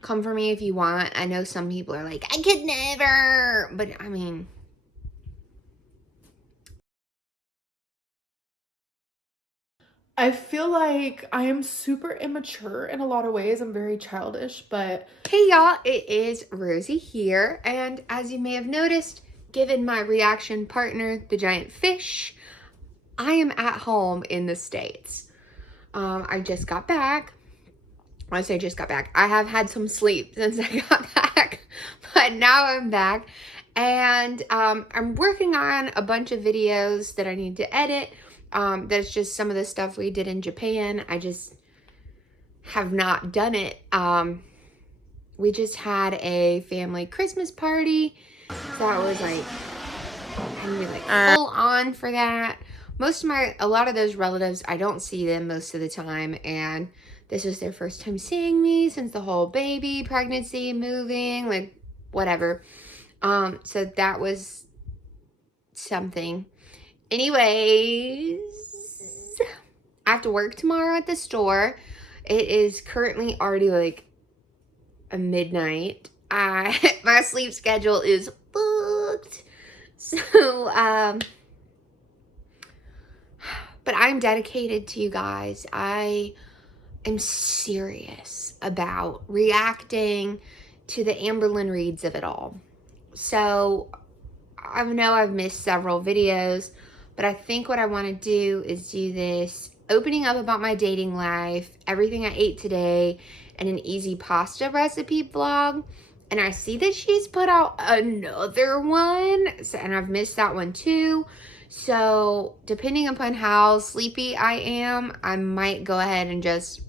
Come for me if you want. I know some people are like, I could never. But, I mean... I feel like I am super immature in a lot of ways. I'm very childish, but... Hey y'all, it is Rosie here, and as you may have noticed, given my reaction partner, the giant fish, I am at home in the States. I just got back. When I say just got back, I have had some sleep since I got back, but now I'm back, and I'm working on a bunch of videos that I need to edit. That's just some of the stuff we did in Japan. I just have not done it. We just had a family Christmas party, so it was like, I need to like full on for that. A lot of those relatives, I don't see them most of the time, and this was their first time seeing me since the whole baby, pregnancy, moving, like whatever. So that was something. Anyways, I have to work tomorrow at the store. It is currently already like a midnight. My sleep schedule is booked. So, but I'm dedicated to you guys. I am serious about reacting to the Amberlynn Reids of it all. So, I know I've missed several videos, but I think what I want to do is do this opening up about my dating life, everything I ate today, and an easy pasta recipe vlog. And I see that she's put out another one, and I've missed that one too. So depending upon how sleepy I am, I might go ahead and just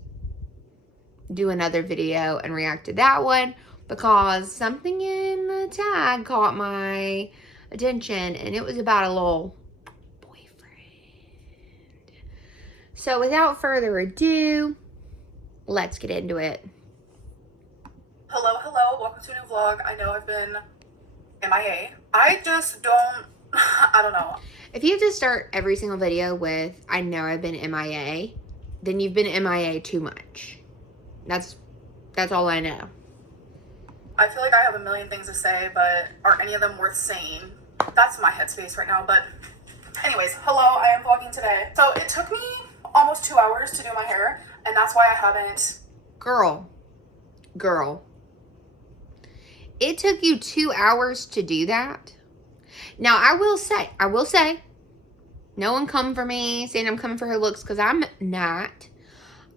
do another video and react to that one, because something in the tag caught my attention, and it was about a little boyfriend. So without further ado, let's get into it. Hello, welcome to a new vlog. I know I've been MIA. I just don't, I don't know. If you have to start every single video with, I know I've been MIA, then you've been MIA too much. That's all I know. I feel like I have a million things to say, but are any of them worth saying? That's my headspace right now, but anyways, hello, I am vlogging today. So it took me almost 2 hours to do my hair, and that's why I haven't... Girl. It took you 2 hours to do that? Now, I will say, no one come for me saying I'm coming for her looks, because I'm not.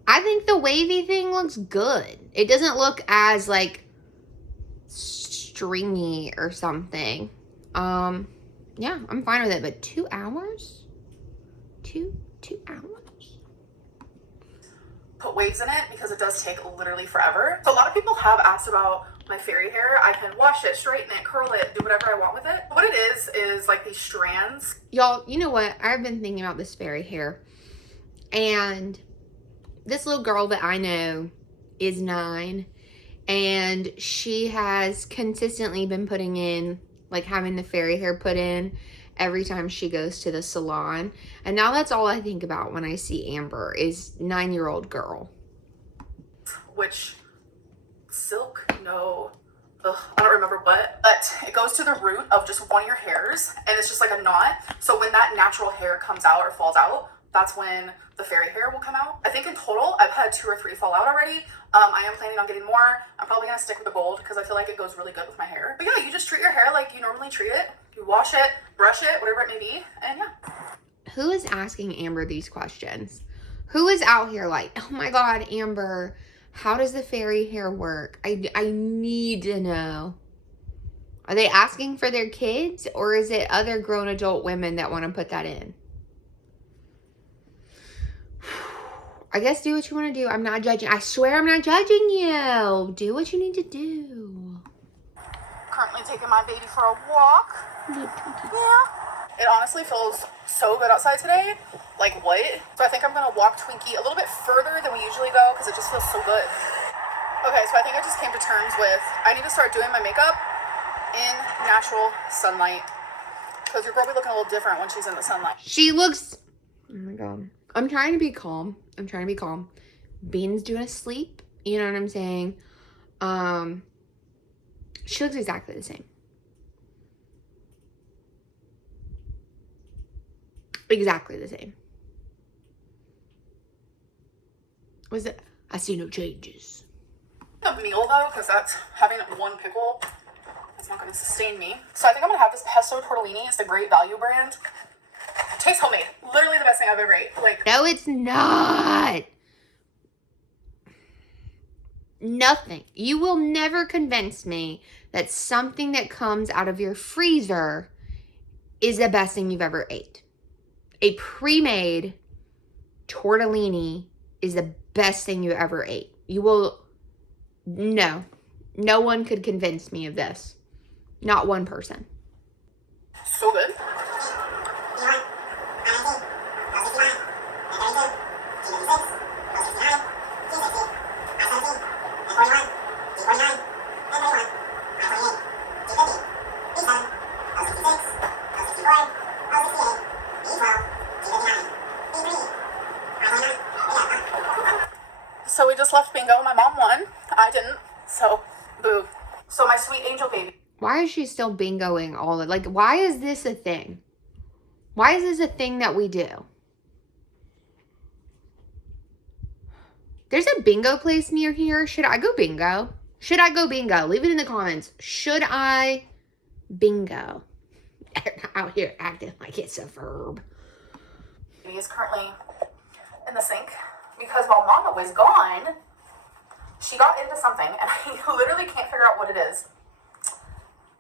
I think the wavy thing looks good. It doesn't look as, like, stringy or something. Yeah, I'm fine with it, but 2 hours? Two hours? Put waves in it, because it does take literally forever. So a lot of people have asked about my fairy hair. I can wash it, straighten it, curl it, do whatever I want with it. What it is like these strands. Y'all, you know what? I've been thinking about this fairy hair, and this little girl that I know is 9, and she has consistently been putting in, like, having the fairy hair put in every time she goes to the salon. And now that's all I think about when I see Amber is 9-year-old girl. Which, silk, no, ugh, I don't remember what, but it goes to the root of just one of your hairs, and it's just like a knot. So when that natural hair comes out or falls out, that's when the fairy hair will come out. I think in total, I've had 2 or 3 fall out already. I am planning on getting more. I'm probably gonna stick with the gold because I feel like it goes really good with my hair. But yeah, you just treat your hair like you normally treat it. You wash it, brush it, whatever it may be, and yeah. Who is asking Amber these questions? Who is out here like, oh my God, Amber, how does the fairy hair work? I need to know. Are they asking for their kids, or is it other grown adult women that want to put that in? I guess do what you want to do. I'm not judging. I swear I'm not judging you. Do what you need to do. Currently taking my baby for a walk. Yeah. It honestly feels so good outside today. Like what? So I think I'm gonna walk Twinkie a little bit further than we usually go because it just feels so good. Okay, so I think I just came to terms with I need to start doing my makeup in natural sunlight, because your girl be looking a little different when she's in the sunlight. She looks, oh my God. I'm trying to be calm. Bean's doing a sleep. You know what I'm saying? She looks exactly the same. Exactly the same. Was it? I see no changes. A meal though, because that's having one pickle. It's not going to sustain me. So I think I'm going to have this pesto tortellini. It's the Great Value brand. It tastes homemade. Literally the best thing I've ever ate. Like, no, it's not. Nothing. You will never convince me that something that comes out of your freezer is the best thing you've ever ate. A pre-made tortellini is the best thing you ever ate. You will... No. No one could convince me of this. Not one person. so good. So we just left bingo. My mom won. I didn't. So, boo. So my sweet angel baby. Why is she still bingoing all the... Like, why is this a thing? Why is this a thing that we do? There's a bingo place near here. Should I go bingo? Should I go bingo? Leave it in the comments. Should I bingo? Out here acting like it's a verb. He is currently in the sink because while Mama was gone, she got into something and I literally can't figure out what it is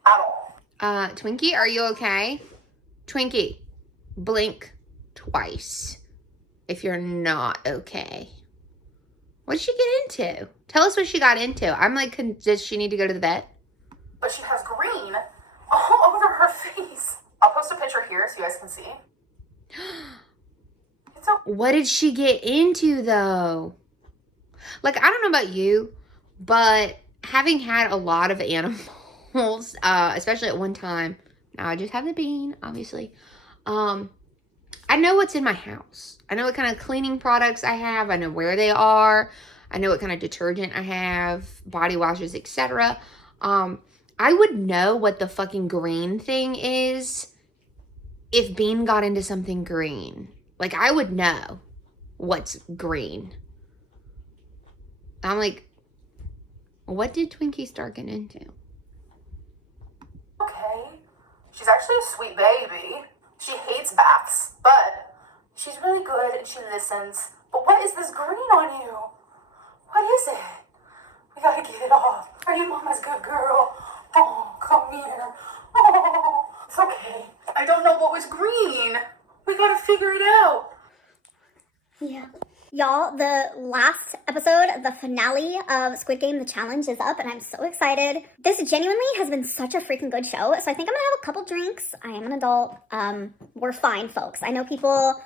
at all. Twinkie, are you okay? Twinkie, blink twice if you're not okay. What did she get into? Tell us what she got into. I'm like, does she need to go to the vet? But she has green all over her face. I'll post a picture here so you guys can see. It's so... What did she get into though? Like, I don't know about you, but having had a lot of animals, especially at one time, now I just have the bean, obviously. I know what's in my house. I know what kind of cleaning products I have. I know where they are. I know what kind of detergent I have, body washes, etc. I would know what the fucking green thing is if Bean got into something green. Like, I would know what's green. I'm like, what did Twinkie start getting into? Okay. She's actually a sweet baby. She hates baths, but she's really good and she listens. But what is this green on you? What is it? We gotta get it off. Are you Mama's good girl? Oh, come here. Oh, it's okay. I don't know what was green. We gotta figure it out. Yeah. Y'all, the last episode, the finale of Squid Game, The Challenge, is up, and I'm so excited. This genuinely has been such a freaking good show, so I think I'm gonna have a couple drinks. I am an adult. We're fine, folks. I know people...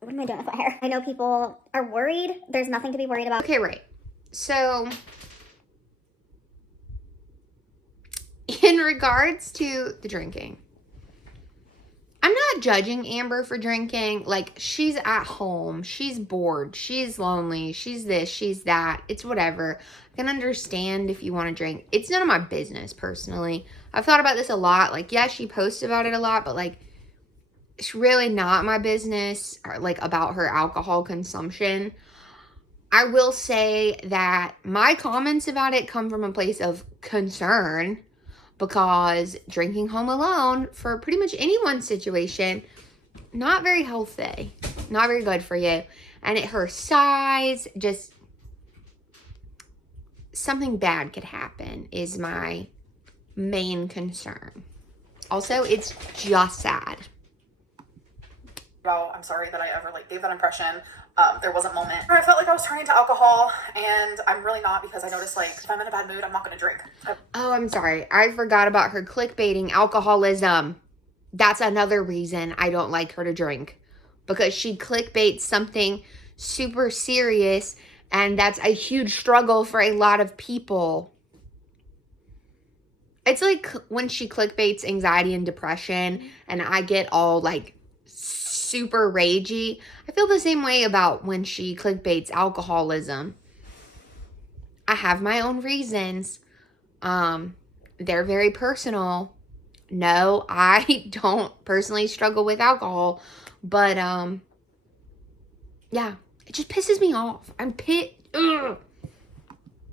What am I doing with my hair? I know people are worried. There's nothing to be worried about. Okay, right. So, in regards to the drinking, I'm not judging Amber for drinking. Like, she's at home. She's bored. She's lonely. She's this. She's that. It's whatever. I can understand if you want to drink. It's none of my business, personally. I've thought about this a lot. Like, yeah, she posts about it a lot, but, like, it's really not my business, or, like, about her alcohol consumption. I will say that my comments about it come from a place of concern, because drinking home alone for pretty much anyone's situation, not very healthy, not very good for you. And at her size, just something bad could happen is my main concern. Also, it's just sad. Oh, I'm sorry that I ever gave that impression. There was a moment where I felt like I was turning to alcohol, and I'm really not, because I noticed if I'm in a bad mood, I'm not gonna drink. Oh, I'm sorry. I forgot about her clickbaiting alcoholism. That's another reason I don't like her to drink, because she clickbaits something super serious, and that's a huge struggle for a lot of people. It's like when she clickbaits anxiety and depression, and I get all super ragey. I feel the same way about when she clickbaits alcoholism. I have my own reasons. They're very personal. No, I don't personally struggle with alcohol, but yeah, it just pisses me off. I'm ugh.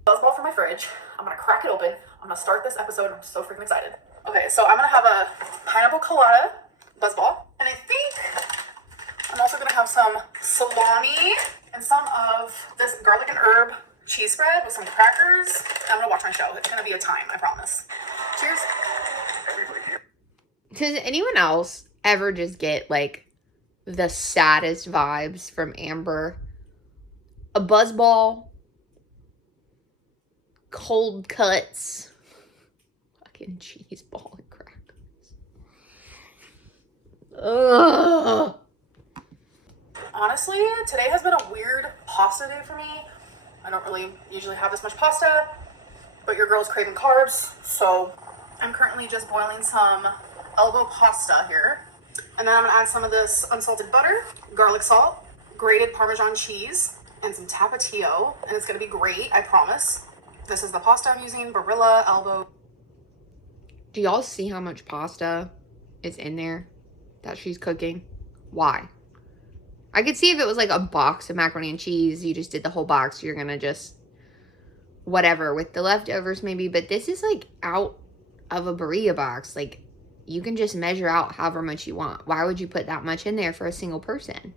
Buzzball from my fridge. I'm gonna crack it open. I'm gonna start this episode. I'm so freaking excited. Okay, so I'm gonna have a pineapple colada buzzball, and I think I'm also gonna have some salami and some of this garlic and herb cheese spread with some crackers. I'm gonna watch my show. It's gonna be a time, I promise. Cheers. Does anyone else ever just get like the saddest vibes from Amber? A buzzball, cold cuts, fucking cheese ball and crackers. Ugh. Honestly, today has been a weird pasta day for me. I don't really usually have this much pasta, but your girl's craving carbs, so I'm currently just boiling some elbow pasta here. And then I'm gonna add some of this unsalted butter, garlic salt, grated Parmesan cheese, and some Tapatio, and it's gonna be great, I promise. This is the pasta I'm using, Barilla, elbow. Do y'all see how much pasta is in there that she's cooking? Why? I could see if it was like a box of macaroni and cheese, you just did the whole box, you're gonna just whatever with the leftovers maybe, but this is like out of a burrito box. Like, you can just measure out however much you want. Why would you put that much in there for a single person?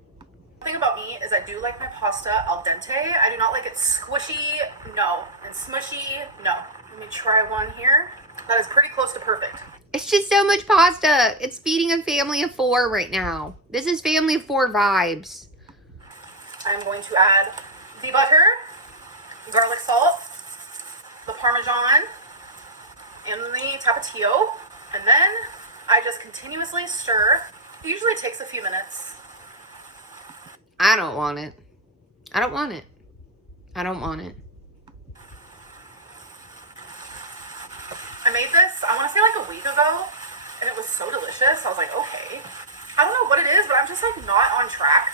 The thing about me is I do like my pasta al dente. I do not like it squishy, no, and smushy, no. Let me try one here. That is pretty close to perfect. It's just so much pasta. It's feeding a family of 4 right now. This is family of 4 vibes. I'm going to add the butter, garlic salt, the Parmesan, and the Tapatio, and then I just continuously stir. It usually takes a few minutes. I don't want it. I don't want it. I don't want it. I made this, I want to say like a week ago, and it was so delicious. I was like, okay. I don't know what it is, but I'm just like not on track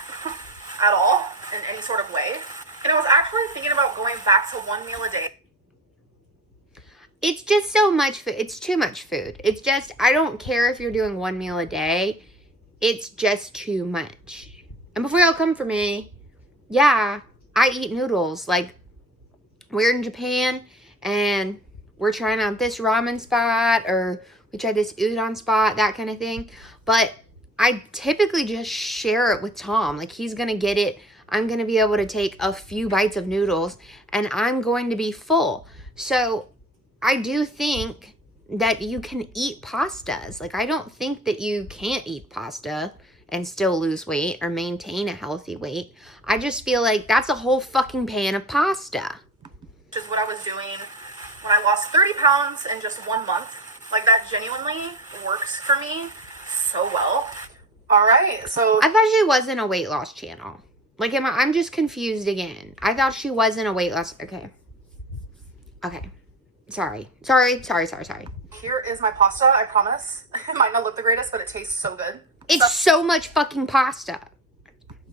at all in any sort of way. And I was actually thinking about going back to 1 meal a day. It's just so much food. It's too much food. It's just, I don't care if you're doing 1 meal a day. It's just too much. And before y'all come for me, yeah, I eat noodles. Like, we're in Japan and we're trying out this ramen spot, or we tried this udon spot, that kind of thing. But I typically just share it with Tom. Like, he's going to get it. I'm going to be able to take a few bites of noodles and I'm going to be full. So I do think that you can eat pastas. Like, I don't think that you can't eat pasta and still lose weight or maintain a healthy weight. I just feel like that's a whole fucking pan of pasta. Which is what I was doing when I lost 30 pounds in just 1 month. Like, that genuinely works for me so well. All right, so I thought she wasn't a weight loss channel. Like, I'm just confused again. I thought she wasn't a weight loss. Okay. Sorry. Here is my pasta, I promise. It might not look the greatest, but it tastes so good. It's so much fucking pasta.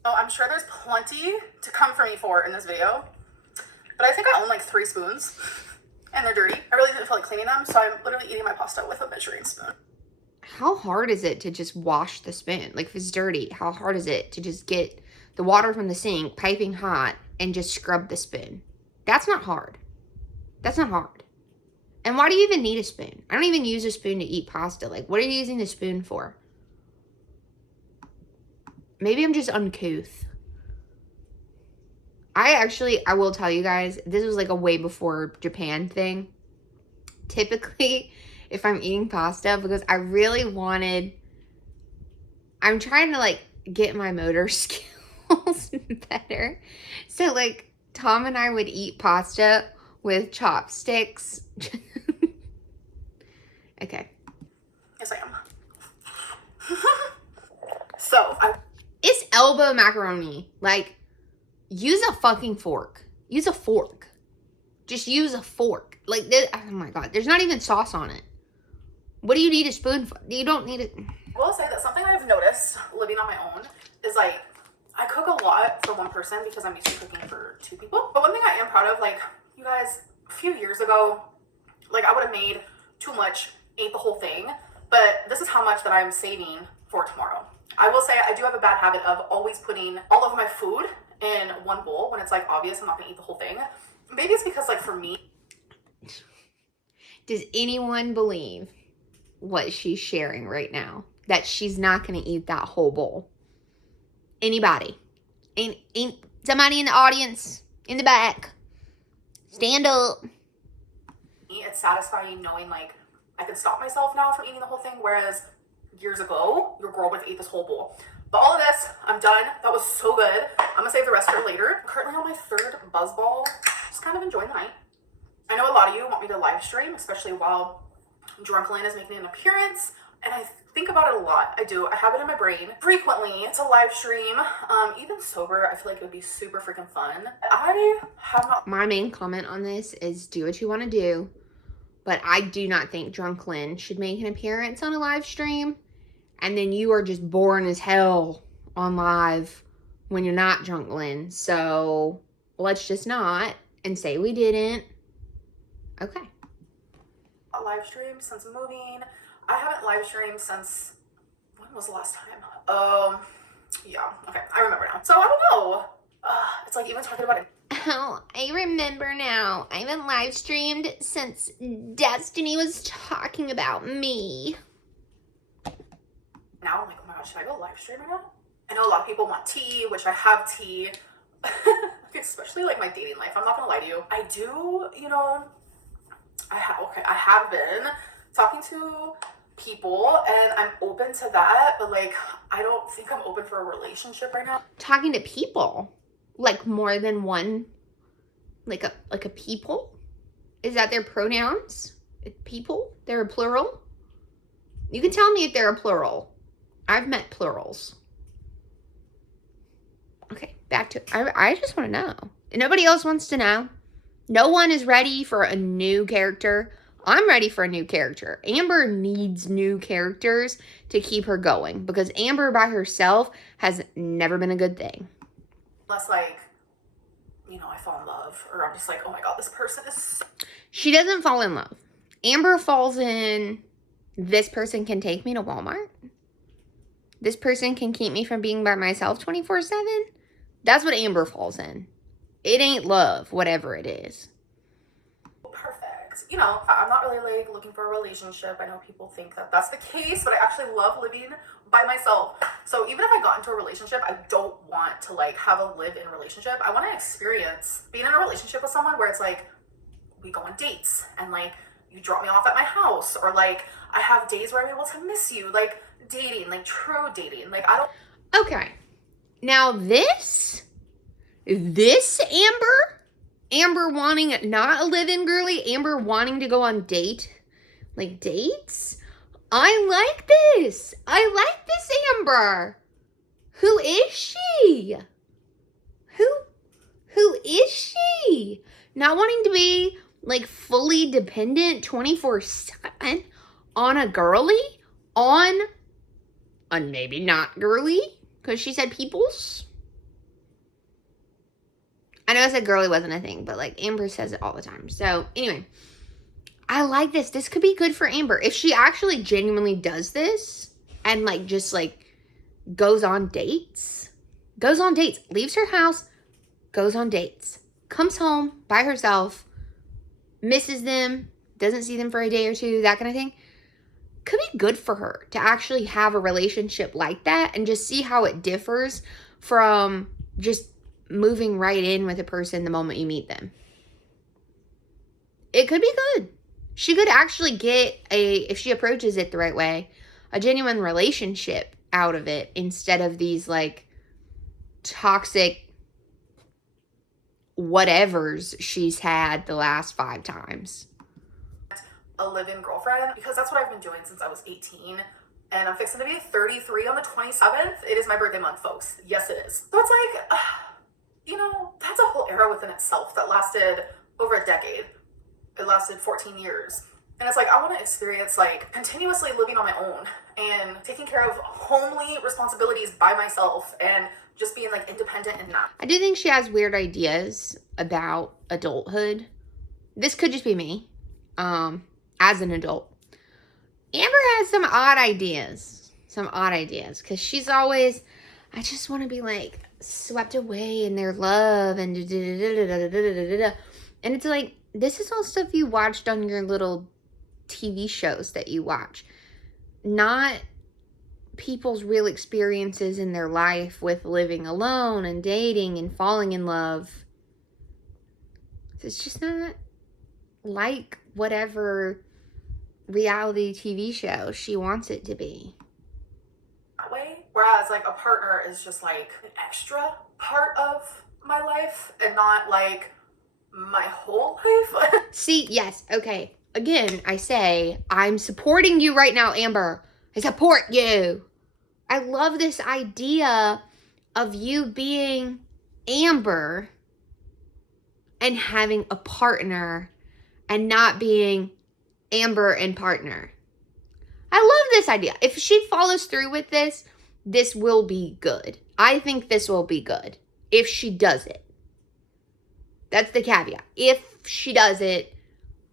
Oh, I'm sure there's plenty to come for me for in this video. But I think I own like 3 spoons. And they're dirty. I really didn't feel like cleaning them, so I'm literally eating my pasta with a measuring spoon. How hard is it to just wash the spoon? Like, if it's dirty, how hard is it to just get the water from the sink, piping hot, and just scrub the spoon? That's not hard. That's not hard. And why do you even need a spoon? I don't even use a spoon to eat pasta. Like, what are you using the spoon for? Maybe I'm just uncouth. I will tell you guys, this was like a way before Japan thing. Typically, if I'm eating pasta, because I really wanted, I'm trying to like get my motor skills better. So like, Tom and I would eat pasta with chopsticks. Okay. Yes, I am. So, It's elbow macaroni. Like, use a fucking fork. Use a fork. Just use a fork. Like, oh my God. There's not even sauce on it. What do you need a spoon for? You don't need it. I will say that something I've noticed living on my own is like, I cook a lot for one person because I'm used to cooking for 2 people. But one thing I am proud of, like, You guys, a few years ago, like I would have made too much, ate the whole thing, but this is how much that I'm saving for tomorrow. I will say I do have a bad habit of always putting all of my food in one bowl when it's like obvious I'm not gonna eat the whole thing. Maybe it's because like for me. Does anyone believe what she's sharing right now? That she's not going to eat that whole bowl? Anybody? Ain't somebody in the audience, in the back? Stand up. It's satisfying knowing like I can stop myself now from eating the whole thing, whereas years ago, your girl would have ate this whole bowl. But all of this, I'm done. That was so good. I'm gonna save the rest for later. I'm currently on my 3rd buzz ball. Just kind of enjoying the night. I know a lot of you want me to live stream, especially while Drunklyn is making an appearance, and I think about it a lot. I do. I have it in my brain frequently to live stream. Even sober, I feel like it would be super freaking fun. I have not. My main comment on this is do what you want to do, but I do not think Drunklyn should make an appearance on a live stream, and then you are just boring as hell on live when you're not Drunklyn. So let's just not and say we didn't. Okay. A live stream since moving. I haven't live streamed since, when was the last time? Yeah, okay, I remember now. So I don't know. It's like even talking about it. Oh, I remember now. I haven't live streamed since Destiny was talking about me. Now I'm like, oh my gosh, should I go live stream right now? I know a lot of people want tea, which I have tea. Especially like my dating life. I'm not gonna lie to you. I do, you know, I have been talking to people and I'm open to that, but like I don't think I'm open for a relationship right now. Talking to people? Like more than one? Like a people? Is that their pronouns? People? They're a plural? You can tell me if they're a plural. I've met plurals. Okay, back to I just want to know. Nobody else wants to know. No one is ready for a new character. I'm ready for a new character. Amber needs new characters to keep her going because Amber by herself has never been a good thing. Unless like, you know, I fall in love or I'm just like, oh my god, this person is so... She doesn't fall in love. Amber falls in, this person can take me to Walmart. This person can keep me from being by myself 24/7. That's what Amber falls in. It ain't love, whatever it is. Perfect. You know, I'm not really like looking for a relationship. I know people think that that's the case, but I actually love living by myself. So even if I got into a relationship, I don't want to like have a live-in relationship. I want to experience being in a relationship with someone where it's like we go on dates and like you drop me off at my house, or like I have days where I'm able to miss you, like dating, like true dating. Like I don't. Okay. Now this Amber wanting not a live-in girly, Amber wanting to go on dates. I like this. I like this Amber. Who is she? Who is she? Not wanting to be like fully dependent 24/7 on a girly, on a maybe not girly, because she said peoples. I know I said girly wasn't a thing, but like Amber says it all the time. So anyway, I like this. This could be good for Amber. If she actually genuinely does this and like just like goes on dates, leaves her house, goes on dates, comes home by herself, misses them, doesn't see them for a day or two, that kind of thing, could be good for her to actually have a relationship like that and just see how it differs from just moving right in with a person the moment you meet them. It could be good. She could actually get if she approaches it the right way, a genuine relationship out of it instead of these like toxic whatevers she's had the last 5 times. A live-in girlfriend, because that's what I've been doing since I was 18. And I'm fixing to be 33 on the 27th. It is my birthday month, folks. Yes, it is. So it's like, you know, that's a whole era within itself that lasted over a decade. It lasted 14 years. And it's like, I want to experience like continuously living on my own and taking care of homely responsibilities by myself and just being like independent and not. I do think she has weird ideas about adulthood this could just be me, as an adult. Amber has some odd ideas. Because she's always, I just want to be like swept away in their love and da-da-da-da-da-da-da-da-da. And it's like, this is all stuff you watched on your little TV shows that you watch. Not people's real experiences in their life with living alone and dating and falling in love. It's just not like whatever reality TV show she wants it to be. That way. Whereas like a partner is just like an extra part of my life and not like my whole life. See, yes, okay. Again, I say, I'm supporting you right now, Amber. I support you. I love this idea of you being Amber and having a partner and not being Amber and partner. I love this idea. If she follows through with this, this will be good. I think this will be good if she does it. That's the caveat. If she does it,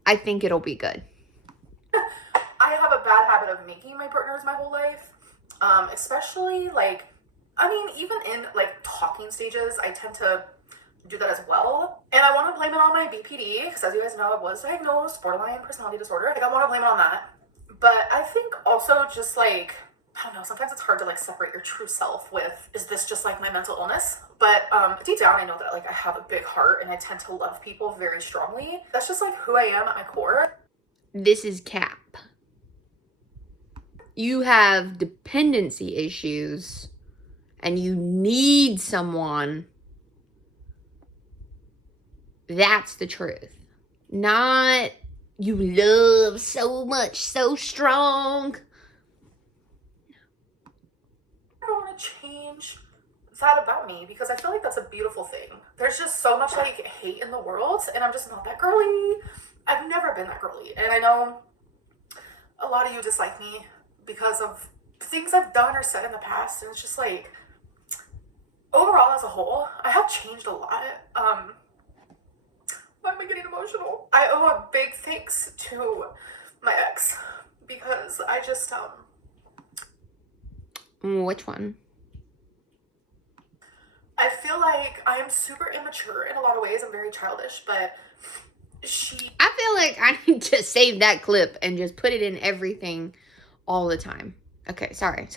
I think it'll be good. I have a bad habit of making my partners my whole life. Especially like, I mean, even in like talking stages, I tend to do that as well. And I want to blame it on my BPD, because as you guys know, I was diagnosed borderline personality disorder. Like I want to blame it on that. But I think also just like, I don't know, sometimes it's hard to like separate your true self with, is this just like my mental illness? But deep down, I know that like I have a big heart and I tend to love people very strongly. That's just like who I am at my core. This is cap. You have dependency issues and you need someone. That's the truth. Not you love so much, so strong. I don't want to change that about me, because I feel like that's a beautiful thing. There's just so much like hate in the world, and I'm just not that girly. I've never been that girly, and I know a lot of you dislike me because of things I've done or said in the past, and it's just like, overall as a whole, I have changed a lot. Why am I getting emotional? I owe a big thanks to my ex, because I just Which one? I feel like I am super immature in a lot of ways. I'm very childish, but I feel like I need to save that clip and just put it in everything all the time. Okay, sorry.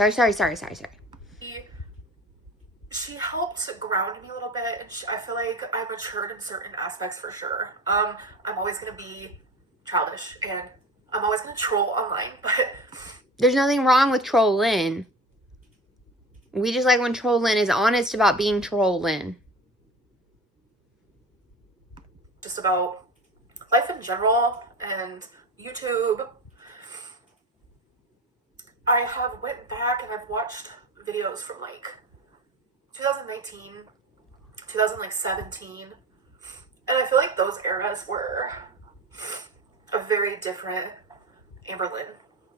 She helped ground me a little bit, and I feel like I matured in certain aspects for sure. I'm always gonna be childish, and I'm always gonna troll online, but there's nothing wrong with trolling. We just like when trolling is honest about being trolling. Just about life in general and YouTube. I have went back and I've watched videos from like 2019, 2017, and I feel like those eras were a very different Amberlynn.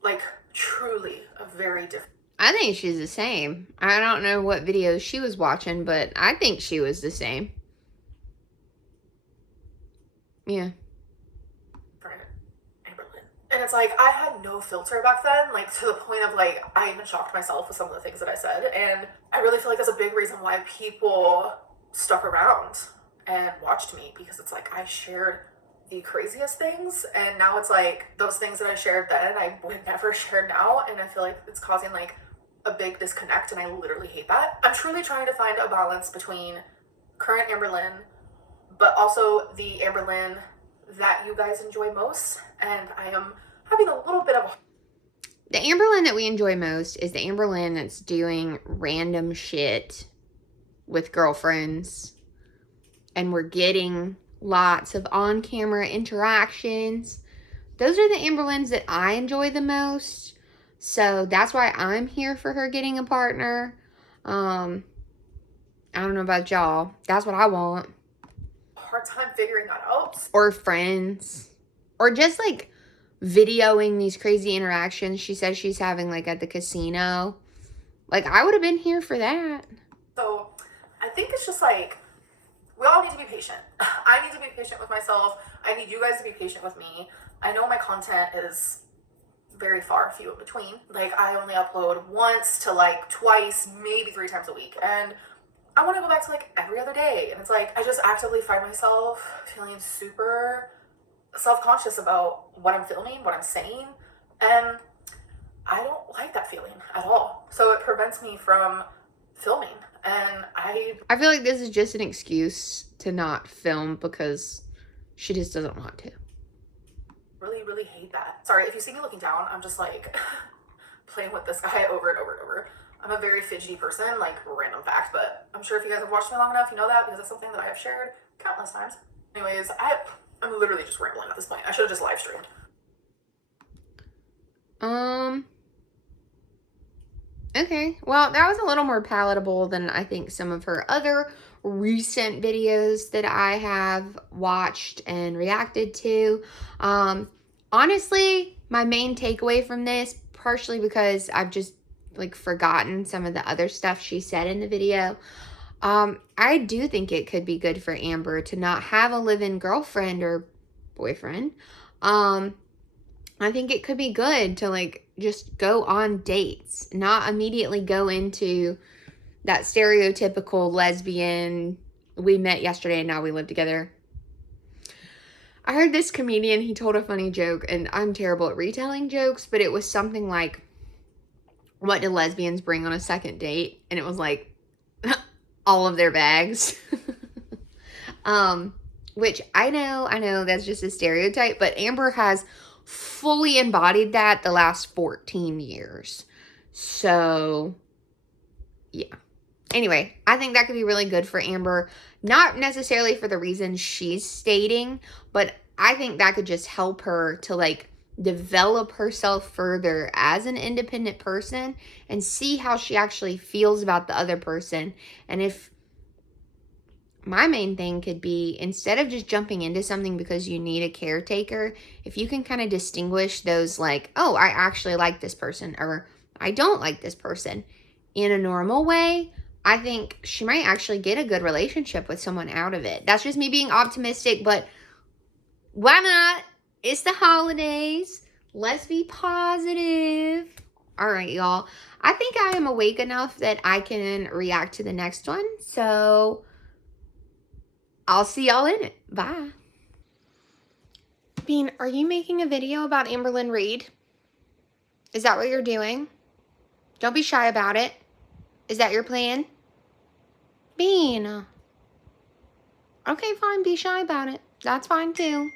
Like truly a very different. I think she's the same. I don't know what videos she was watching, but I think she was the same. Yeah. Amberlynn. And it's like, I had no filter back then, like to the point of like, I even shocked myself with some of the things that I said. And I really feel like that's a big reason why people stuck around and watched me, because it's like, I shared the craziest things, and now it's like those things that I shared then I would never share now, and I feel like it's causing like a big disconnect, and I literally hate that. I'm truly trying to find a balance between current Amberlynn, but also the Amberlynn that you guys enjoy most, and I am having a little bit of the Amberlynn that we enjoy most is the Amberlynn that's doing random shit with girlfriends, and we're getting lots of on-camera interactions. Those are the Amberlynns that I enjoy the most. So that's why I'm here for her getting a partner. I don't know about y'all. That's what I want. hard time figuring that out. Or friends. Or just like videoing these crazy interactions she says she's having like at the casino. Like I would have been here for that. So I think it's just like we all need to be patient. I need to be patient with myself. I need you guys to be patient with me. I know my content is very far few in between. Like, I only upload once to like twice, maybe 3 times a week. And I want to go back to like every other day. And it's like, I just actively find myself feeling super self-conscious about what I'm filming, what I'm saying. And I don't like that feeling at all. So it prevents me from filming. And I feel like this is just an excuse to not film because she just doesn't want to. really, really hate that. Sorry, if you see me looking down, I'm just like playing with this guy over and over and over. I'm a very fidgety person, like random fact, but I'm sure if you guys have watched me long enough, you know that because it's something that I have shared countless times. Anyways, I'm literally just rambling at this point. I should have just live streamed. Okay, well, that was a little more palatable than I think some of her other recent videos that I have watched and reacted to. Honestly, my main takeaway from this, partially because I've just like forgotten some of the other stuff she said in the video, I do think it could be good for Amber to not have a live-in girlfriend or boyfriend. I think it could be good to like just go on dates, not immediately go into that stereotypical lesbian, we met yesterday and now we live together. I heard this comedian, he told a funny joke, and I'm terrible at retelling jokes, but it was something like, what do lesbians bring on a second date? And it was like, all of their bags. Which I know that's just a stereotype, but Amber has fully embodied that the last 14 years. So, yeah. Anyway, I think that could be really good for Amber. Not necessarily for the reasons she's stating, but I think that could just help her to like develop herself further as an independent person and see how she actually feels about the other person. And if my main thing could be, instead of just jumping into something because you need a caretaker, if you can kind of distinguish those like, oh, I actually like this person or I don't like this person in a normal way, I think she might actually get a good relationship with someone out of it. That's just me being optimistic, but why not? It's the holidays. Let's be positive. All right, y'all. I think I am awake enough that I can react to the next one. So I'll see y'all in it. Bye. Bean, are you making a video about Amberlynn Reid? Is that what you're doing? Don't be shy about it. Is that your plan? Bean. Okay, fine. Be shy about it. That's fine too.